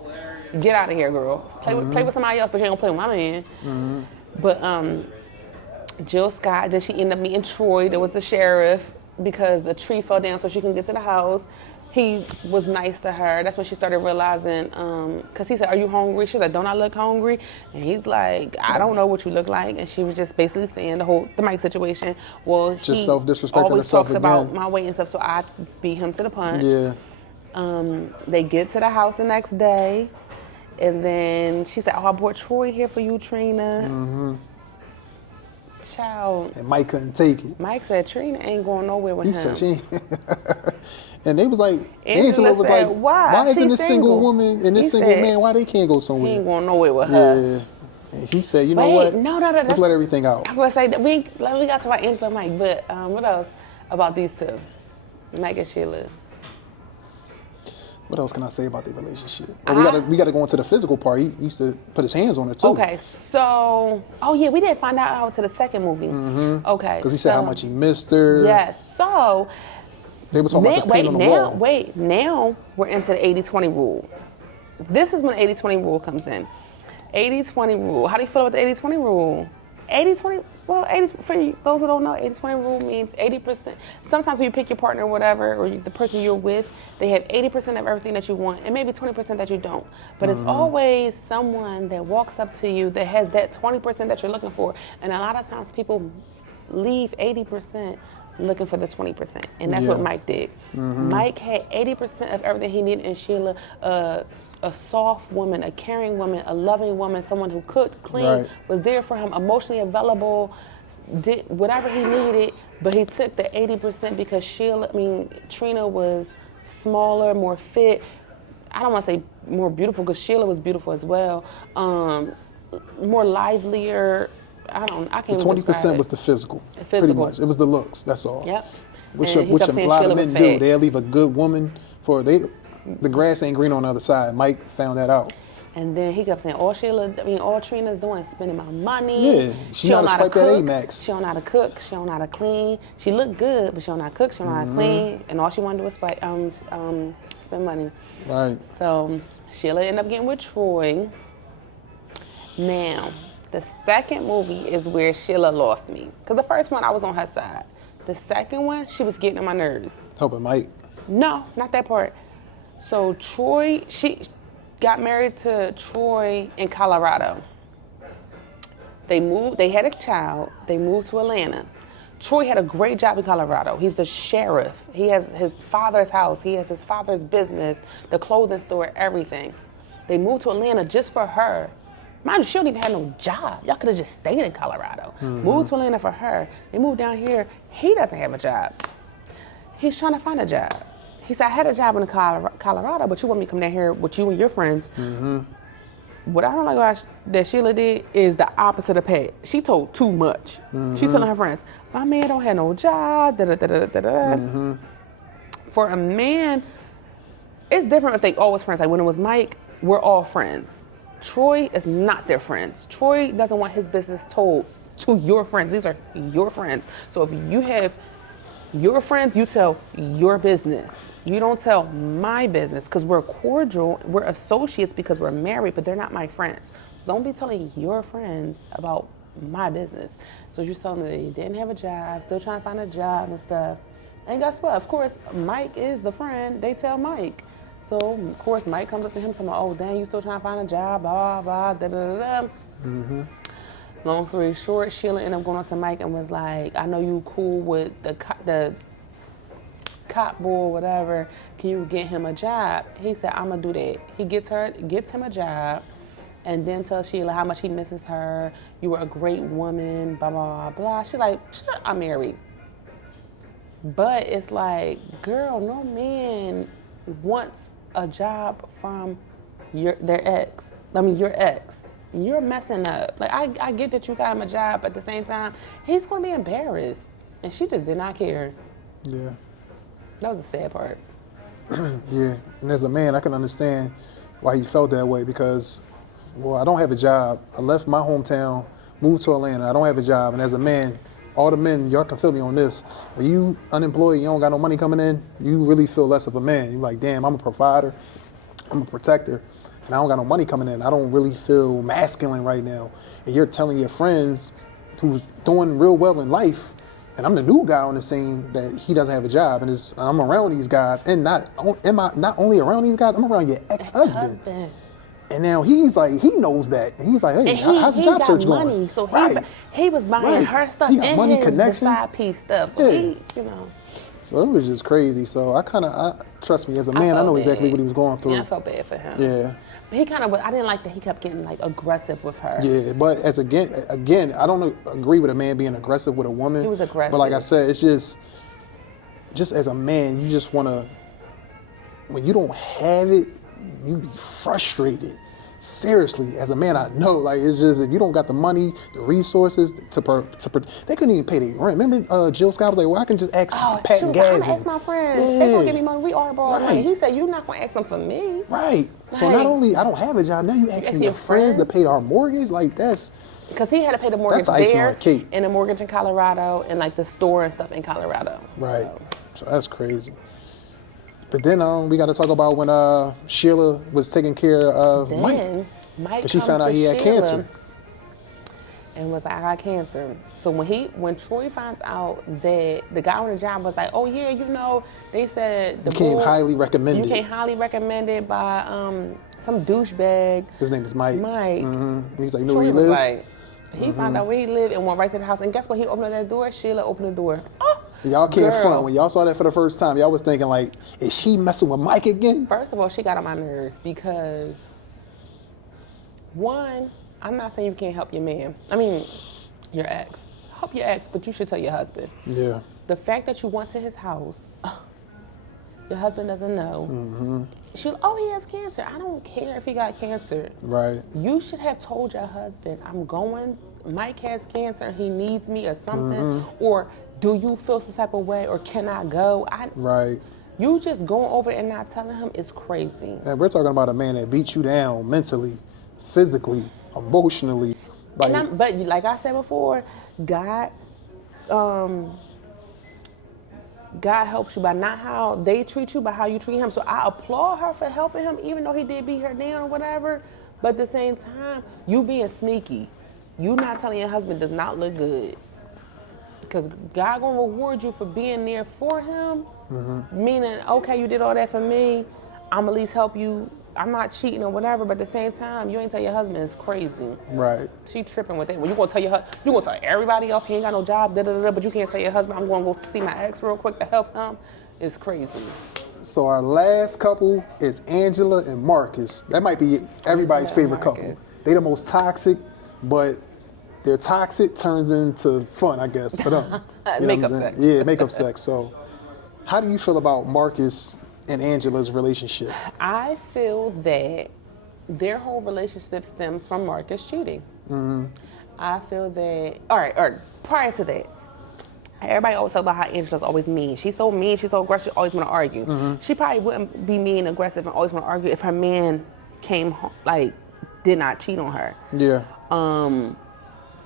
Get out of here, girl. Play with somebody else, but you ain't going to play with my man. But Jill Scott, then she ended up meeting Troy. There was the sheriff because the tree fell down so she can get to the house. He was nice to her. That's when she started realizing, because he said, are you hungry? She was like, don't I look hungry? And he's like, I don't know what you look like. And she was just basically saying the Mike situation. Well, just he self-disrespecting always himself talks about my weight and stuff, so I beat him to the punch. Yeah. They get to the house the next day, and then she said, oh, I brought Troy here for you, Trina. Child. And Mike couldn't take it. Mike said, Trina ain't going nowhere with him. He said she and they was like, Angela was said, like, why isn't this single woman and this single man, why they can't go somewhere? He ain't going nowhere with her. Yeah. And he said, you know what? No. Let's let everything out. I'm going to say, that we got to talk about Angela and Mike, but what else about these two? Mike and Sheila. What else can I say about their relationship? We got to go into the physical part. He used to put his hands on her too. Okay, so we didn't find out to the second movie. Okay, because he said how much he missed her. Yes, so they were talking about the paint on the wall. Now we're into the 80-20 rule. This is when the 80-20 rule comes in. 80-20 rule. How do you feel about the 80-20 rule? 80-20. Well, for those who don't know, 80-20 rule means 80%. Sometimes when you pick your partner or whatever, or the person you're with, they have 80% of everything that you want, and maybe 20% that you don't. But it's always someone that walks up to you that has that 20% that you're looking for. And a lot of times people leave 80% looking for the 20%. And that's what Mike did. Mike had 80% of everything he needed in Sheila. A soft woman, a caring woman, a loving woman, someone who cooked, cleaned, was there for him, emotionally available, did whatever he needed, but he took the 80% because Trina was smaller, more fit. I don't want to say more beautiful because Sheila was beautiful as well. More livelier. I can't. The 20% was the physical. Pretty much. It was the looks. That's all. Yep. Which a lot of men do. They'll leave a good woman for the grass ain't green on the other side. Mike found that out. And then he kept saying, all Trina's doing is spending my money. Yeah, she know how to swipe that Amex. She don't know how to cook. She don't know how to clean. She looked good, but she don't know how to cook. She don't know how to clean. And all she wanted to do was spend money. Right. So Sheila ended up getting with Troy. Now, The second movie is where Sheila lost me. Because the first one, I was on her side. The second one, she was getting on my nerves. Helping Mike. No, not that part. So Troy, she got married to Troy in Colorado. They had a child, they moved to Atlanta. Troy had a great job in Colorado. He's the sheriff. He has his father's house. He has his father's business, the clothing store, everything. They moved to Atlanta just for her. Mind you, she don't even have no job. Y'all could have just stayed in Colorado. Moved to Atlanta for her. They moved down here. He doesn't have a job. He's trying to find a job. He said, I had a job in Colorado, but you want me to come down here with you and your friends. What I don't like about that Sheila did is the opposite of Pat. She told too much. She's telling her friends, my man don't have no job, For a man, it's different if they always friends. Like when it was Mike, we're all friends. Troy is not their friends. Troy doesn't want his business told to your friends. These are your friends. So if you have your friends, you tell your business. You don't tell my business because we're cordial. We're associates because we're married, but they're not my friends. Don't be telling your friends about my business. So you're telling them that he didn't have a job, still trying to find a job and stuff. And guess what? Of course, Mike is the friend. They tell Mike. So, of course, Mike comes up to him saying, oh, dang, you still trying to find a job, blah, blah, da-da-da-da. Long story short, Sheila ended up going on to Mike and was like, I know you cool with the cop boy or whatever. Can you get him a job? He said, I'm going to do that. He gets him a job and then tells Sheila how much he misses her. You were a great woman, blah, blah, blah, blah. She's like, sure, I'm married. But it's like, girl, no man wants a job from your ex. You're messing up. Like, I get that you got him a job, but at the same time, he's going to be embarrassed. And she just did not care. Yeah. That was the sad part. Yeah. And as a man, I can understand why he felt that way because, well, I don't have a job. I left my hometown, moved to Atlanta. I don't have a job. And as a man, all the men, y'all can feel me on this. When you unemployed, you don't got no money coming in, you really feel less of a man. You're like, damn, I'm a provider, I'm a protector, and I don't got no money coming in. I don't really feel masculine right now. And you're telling your friends who's doing real well in life, and I'm the new guy on the scene, that he doesn't have a job. And I'm around these guys, and not only around these guys, I'm around your ex-husband. And now he's like, he knows that. And he's like, hey, how's the job search going? Money, so he was buying her stuff he got and money his connections. side piece stuff. So he. So it was just crazy. So trust me, as a man, I know exactly what he was going through. Yeah, I felt bad for him. Yeah. But he kind of, I didn't like that he kept getting like aggressive with her. Yeah, but again, I don't agree with a man being aggressive with a woman. He was aggressive. But like I said, it's just as a man, you just want to, when you don't have it, you be frustrated. Seriously, as a man, I know, like, it's just, if you don't got the money, the resources they couldn't even pay their rent. Remember Jill Scott was like, well, I can just ask Pat and Gavin. I'm gonna ask my friends. Yeah. They gonna give me money. We are borrowing money. He said, you're not gonna ask them for me. Right. So not only I don't have a job, now you asking your friends to pay our mortgage? Like, that's... Because he had to pay the mortgage there, and the mortgage in Colorado, and like the store and stuff in Colorado. Right. So that's crazy. But then we got to talk about when Sheila was taking care of Mike. Because she found out he had cancer. And was like, I got cancer. So when Troy finds out that the guy on the job was like, oh yeah, they said you came highly recommended. You came highly recommended by some douchebag. His name is Mike. Mm-hmm. He's like, you know where he lives? Like, he found out where he lived and went right to the house. And guess what? He opened up that door. Sheila opened the door. Oh, y'all can't front. When y'all saw that for the first time, y'all was thinking like, is she messing with Mike again? First of all, she got on my nerves because, one, I'm not saying you can't help your man. I mean, your ex. Help your ex, but you should tell your husband. Yeah. The fact that you went to his house, your husband doesn't know. Mm-hmm. He has cancer. I don't care if he got cancer. Right. You should have told your husband, Mike has cancer, he needs me or something. Mm-hmm. Or do you feel some type of way or can I go? Right. You just going over and not telling him is crazy. And we're talking about a man that beat you down mentally, physically, emotionally. But like I said before, God helps you by not how they treat you, but how you treat him. So I applaud her for helping him, even though he did beat her down or whatever. But at the same time, you being sneaky. you not telling your husband does not look good. Because God gonna reward you for being there for him. Meaning, okay, you did all that for me. I'm at least help you. I'm not cheating or whatever, but at the same time, you ain't tell your husband is crazy. Right. She tripping with it. When you gonna tell you gonna tell everybody else he ain't got no job, but you can't tell your husband I'm gonna go see my ex real quick to help him. It's crazy. So our last couple is Angela and Marcus. That might be everybody's favorite couple. They the most toxic, but their toxic turns into fun, I guess, for them. Makeup sex. Yeah, makeup sex. So how do you feel about Marcus and Angela's relationship? I feel that their whole relationship stems from Marcus cheating. I feel that, all right, prior to that, everybody always talk about how Angela's always mean. She's so mean, she's so aggressive, she always want to argue. She probably wouldn't be mean, aggressive, and always want to argue if her man came home, did not cheat on her. Yeah.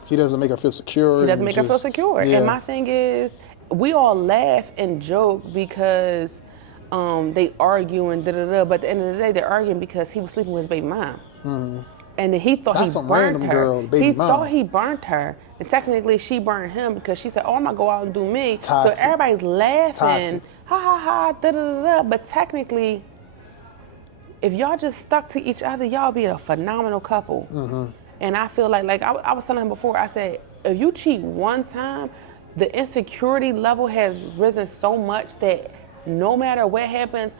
He doesn't make her feel secure. He doesn't make her feel secure. Yeah. And my thing is, we all laugh and joke because they argue and da-da-da, but at the end of the day, they're arguing because he was sleeping with his baby mom. And then he thought That's he some burned random her. girl, baby mom. Thought he burnt her. And technically, she burned him because she said, oh, I'm going to go out and do me. Toxic. So everybody's laughing. Toxic. Ha, ha, ha, da-da-da-da. But technically, if y'all just stuck to each other, y'all be a phenomenal couple. And I feel like I was telling him before, I said, if you cheat one time, the insecurity level has risen so much that no matter what happens,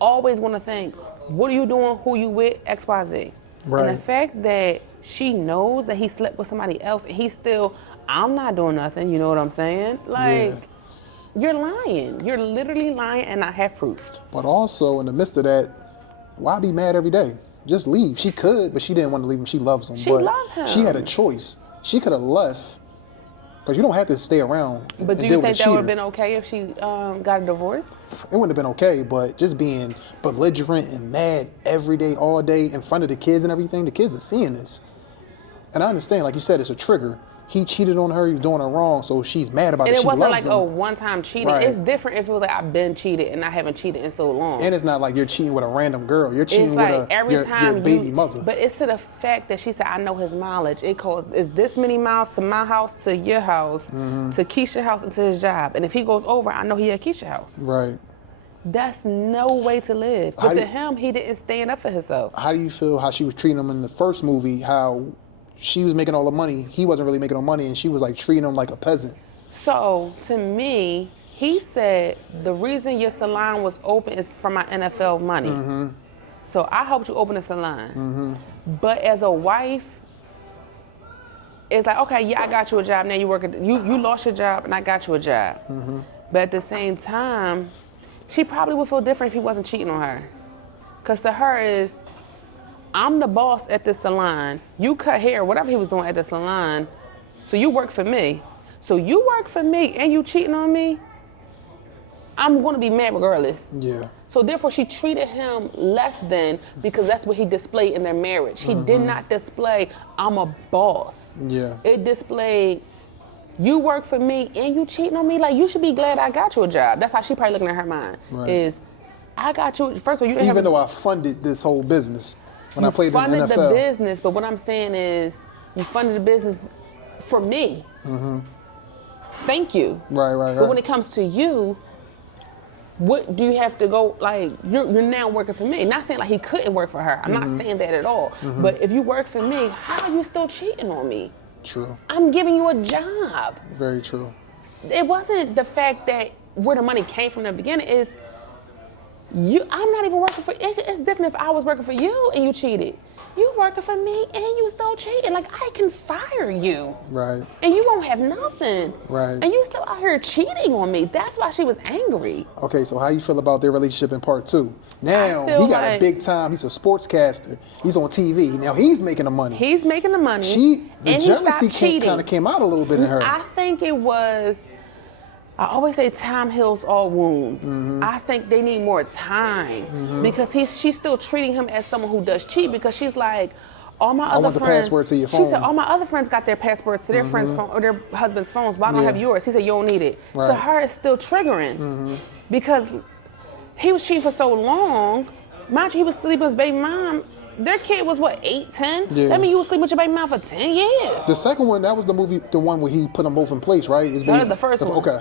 always want to think, what are you doing, who you with, X, Y, Z. Right. And the fact that she knows that he slept with somebody else and he's still, I'm not doing nothing, you know what I'm saying? You're lying. You're literally lying and I have proof. But also, in the midst of that, why be mad every day? Just leave. She could, but she didn't want to leave him. She loves him. She but loved him. She had a choice. She could have left, because you don't have to stay around and But do deal you with think a that would cheater. have been okay if she got a divorce? It wouldn't have been okay, but just being belligerent and mad every day, all day, in front of the kids and everything, the kids are seeing this. And I understand, like you said, it's a trigger. He cheated on her, he was doing her wrong, so she's mad about it. And it She wasn't loves like him. a one-time cheating. Right. It's different if it was like, I've been cheated and I haven't cheated in so long. And it's not like you're cheating with a random girl. You're cheating It's with like every your time baby mother. But it's to the fact that she said, I know his mileage. It costs, it's this many miles to my house, to your house, to Keisha's house, and to his job. And if he goes over, I know he at Keisha's house. Right. That's no way to live. But to him, he didn't stand up for himself. How do you feel how she was treating him in the first movie, how she was making all the money, he wasn't really making no money, and she was like treating him like a peasant? So, to me, he said, the reason your salon was open is for my NFL money. So I helped you open a salon. But as a wife, it's like, okay, yeah, I got you a job. Now you work you lost your job and I got you a job. But at the same time, she probably would feel different if he wasn't cheating on her. Because to her is, I'm the boss at this salon. You cut hair, whatever he was doing at the salon. So you work for me. So you work for me and you cheating on me, I'm going to be mad regardless. Yeah. So therefore, she treated him less than because that's what he displayed in their marriage. He did not display, I'm a boss. Yeah. It displayed, you work for me and you cheating on me. Like, you should be glad I got you a job. That's how she probably looking at her mind. Right. Is, I got you, first of all, you didn't Even have though I funded this whole business when I played in the funded NFL. the business, but what I'm saying is, you funded the business for me. Thank you. Right. But when it comes to you, what do you have to go, like, you're now working for me. Not saying like he couldn't work for her. I'm not saying that at all. But if you work for me, how are you still cheating on me? True. I'm giving you a job. Very true. It wasn't the fact that where the money came from in the beginning. Is I'm not even working for, it's different if I was working for you and you cheated. You working for me and you still cheating. Like, I can fire you. Right. And you won't have nothing. Right. And you still out here cheating on me. That's why she was angry. Okay, so how you feel about their relationship in part 2? Now, feel he got like- a big time, he's a sportscaster. He's on TV. Now he's making the money. He's making the money. The and he jealousy stopped cheating. kind of came out a little bit in her. I think it was, I always say time heals all wounds. I think they need more time because she's still treating him as someone who does cheat, because she's like, all my other want the friends. password to your She said, phone. all my other friends got their passports to their friends' phone or their husband's phones, but I don't have yours. He said, you don't need it. Right. To her, it's still triggering because he was cheating for so long. Mind you, he was sleeping with his baby mom. Their kid was what, 8, 10? Yeah. That means you was sleeping with your baby mom for 10 years. The second one, that was the movie, the one where he put them both in place, right? That was the first one. Okay.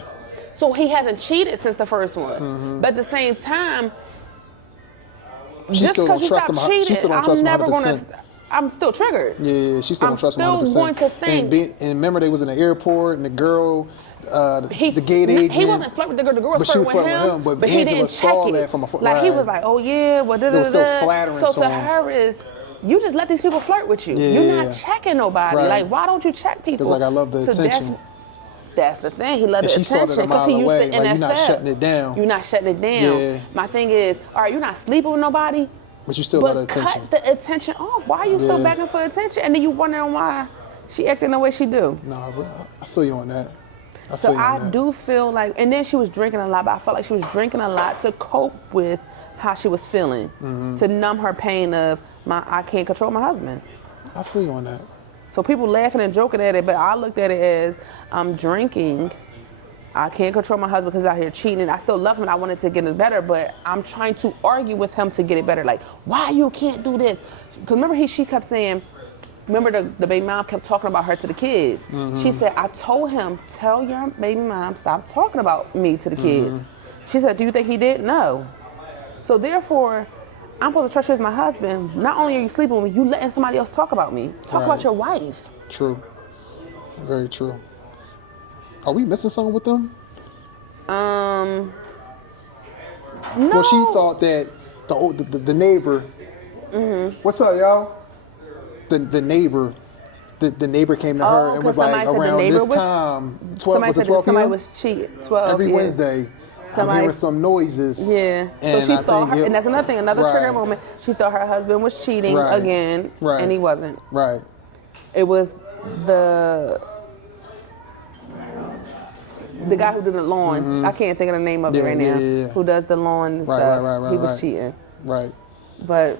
So he hasn't cheated since the first one. But at the same time, just because you stop cheating, I'm never going to. I'm still triggered. Yeah, she still don't trust him 100%. I'm still going to think. And remember, they was in the airport, and the girl, the gate agent. He wasn't flirting with the girl. The girl was flirting with him. But he Angela didn't saw check that it. from afar. Like, he was like, oh, yeah, well, da, da, da. It was still flattering so to him. her is, you just let these people flirt with you. Yeah. You're not checking nobody. Right. Like, why don't you check people? Because, like, I love the attention. That's the thing. He loved the attention because he used to NFL. Like, you're not shutting it down. You're not shutting it down. Yeah. My thing is, all right, you're not sleeping with nobody. But you still got the attention. Cut the attention off. Why are you still begging for attention? And then you wondering why she acting the way she do. No, I feel you on that. I do feel like, and then she was drinking a lot, but I felt like she was drinking a lot to cope with how she was feeling, to numb her pain of I can't control my husband. I feel you on that. So people laughing and joking at it, but I looked at it as I'm drinking. I can't control my husband because he's out here cheating. I still love him and I wanted to get it better, but I'm trying to argue with him to get it better. Like, why you can't do this? Because remember she kept saying, remember the baby mom kept talking about her to the kids. She said, I told him, tell your baby mom, stop talking about me to the kids. She said, do you think he did? No. So therefore, I'm supposed to trust you as my husband. Not only are you sleeping with me, you letting somebody else talk about me. Talk about your wife. True. Very true. Are we missing something with them? No. Well, she thought that the neighbor. What's up, y'all? The neighbor. The neighbor came to her and was like, around this time, 12, somebody said that somebody was cheating. 12, every Wednesday. I'm hearing some noises. Yeah. So she thought, and that's another thing, another trigger moment. She thought her husband was cheating again, and he wasn't. Right. It was the guy who did the lawn. I can't think of the name of it right now. Who does the lawn and stuff. He was cheating. Right. But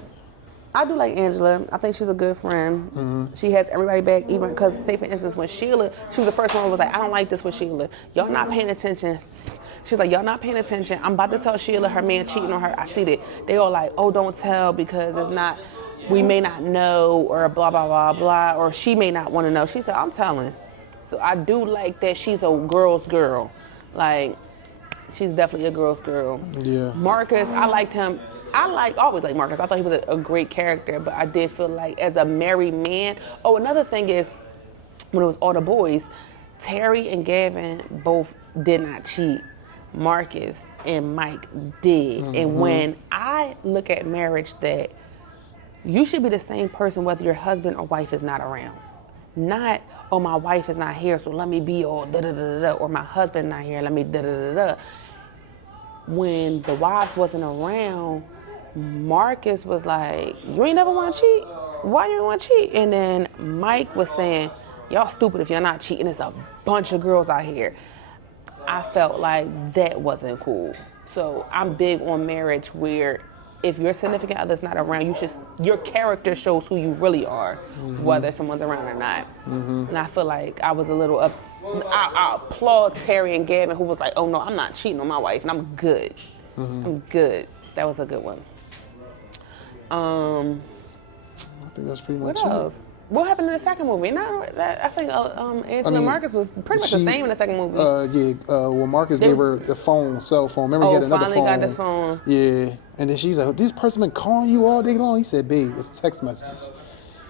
I do like Angela. I think she's a good friend. She has everybody back, even because, say for instance, when Sheila, she was the first one who was like, I don't like this with Sheila. Y'all not paying attention. She's like, y'all not paying attention. I'm about to tell Sheila her man cheating on her. I see that. They all like, oh, don't tell because it's not, we may not know, or blah, blah, blah, blah, or she may not want to know. She said, I'm telling. So I do like that she's a girl's girl. Like, she's definitely a girl's girl. Yeah. Marcus, I liked him. Always liked Marcus. I thought he was a great character, but I did feel like as a married man. Oh, another thing is, when it was all the boys, Terry and Gavin both did not cheat. Marcus and Mike did. And when I look at marriage, that you should be the same person whether your husband or wife is not around. Not, oh, my wife is not here, so let me be all da-da-da-da-da, or my husband not here, let me da-da-da-da-da. When the wives wasn't around, Marcus was like, you ain't never want to cheat? Why you want to cheat? And then Mike was saying, y'all stupid if you're not cheating. There's a bunch of girls out here. I felt like that wasn't cool. So I'm big on marriage where if your significant other's not around, your character shows who you really are, whether someone's around or not. And I feel like I was a little upset. I applaud Terry and Gavin, who was like, oh no, I'm not cheating on my wife, and I'm good. I'm good. That was a good one. I think that's pretty much what else? What happened in the second movie? I think Angela and Marcus was pretty much the same in the second movie. Well, Marcus gave her the cell phone. Remember, he had another phone. Finally got the phone. Yeah, and then she's like, this person been calling you all day long? He said, babe, it's text messages.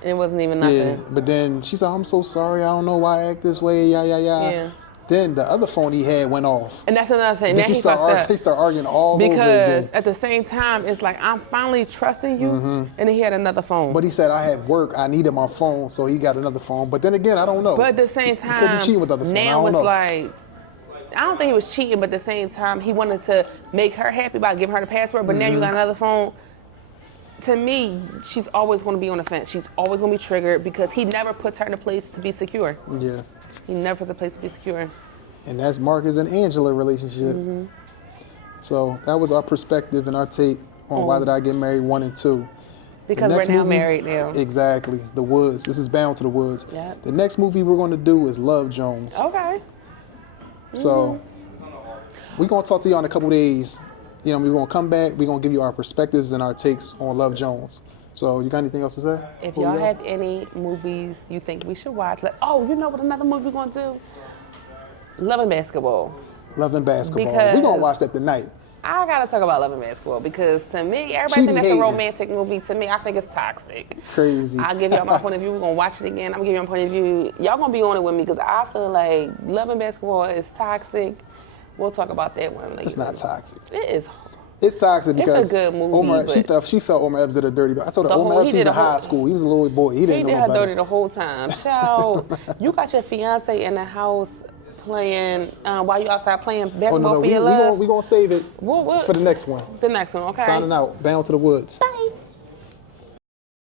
It wasn't even nothing. Yeah, but then she said, I'm so sorry. I don't know why I act this way. Yeah. Then the other phone he had went off. And that's another thing. Then they start arguing all over again. Because at the same time, it's like, I'm finally trusting you. And then he had another phone. But he said, I had work. I needed my phone. So he got another phone. But then again, I don't know. But at the same time, he could be cheating with the other phone. Now it's like, I don't think he was cheating, but at the same time, he wanted to make her happy by giving her the password. But now you got another phone. To me, she's always going to be on the fence. She's always going to be triggered because he never puts her in a place to be secure. Yeah. He never puts a place to be secure. And that's Marcus and Angela relationship. So that was our perspective and our take on Why Did I Get Married 1 and 2. Because we're now married now. Exactly. The Woods. This is Bound to the Woods. Yep. The next movie we're going to do is Love Jones. Okay. So we're going to talk to y'all in a couple days we're gonna come back. We're gonna give you our perspectives and our takes on Love Jones. So you got anything else to say? If y'all have any movies you think we should watch, like, oh, you know what another movie we're gonna do? Love and Basketball. Love and Basketball. Because We're gonna watch that tonight. I gotta talk about Love and Basketball because to me, everybody think that's a romantic movie. To me, I think it's toxic. Crazy. I'll give y'all my point of view. We're gonna watch it again. I'm gonna give you my point of view. Y'all gonna be on it with me because I feel like Love and Basketball is toxic. We'll talk about that one later. It's not toxic. It is. It's toxic because it's a good movie. She felt Omar Epps did her dirty, but I told her Omar Epps was in high school. He was a little boy. He didn't know her better. dirty the whole time. Child, you got your fiance in the house playing while you outside playing basketball for your love. We're gonna save it for the next one. The next one, okay. Signing out. Bound to the woods. Bye.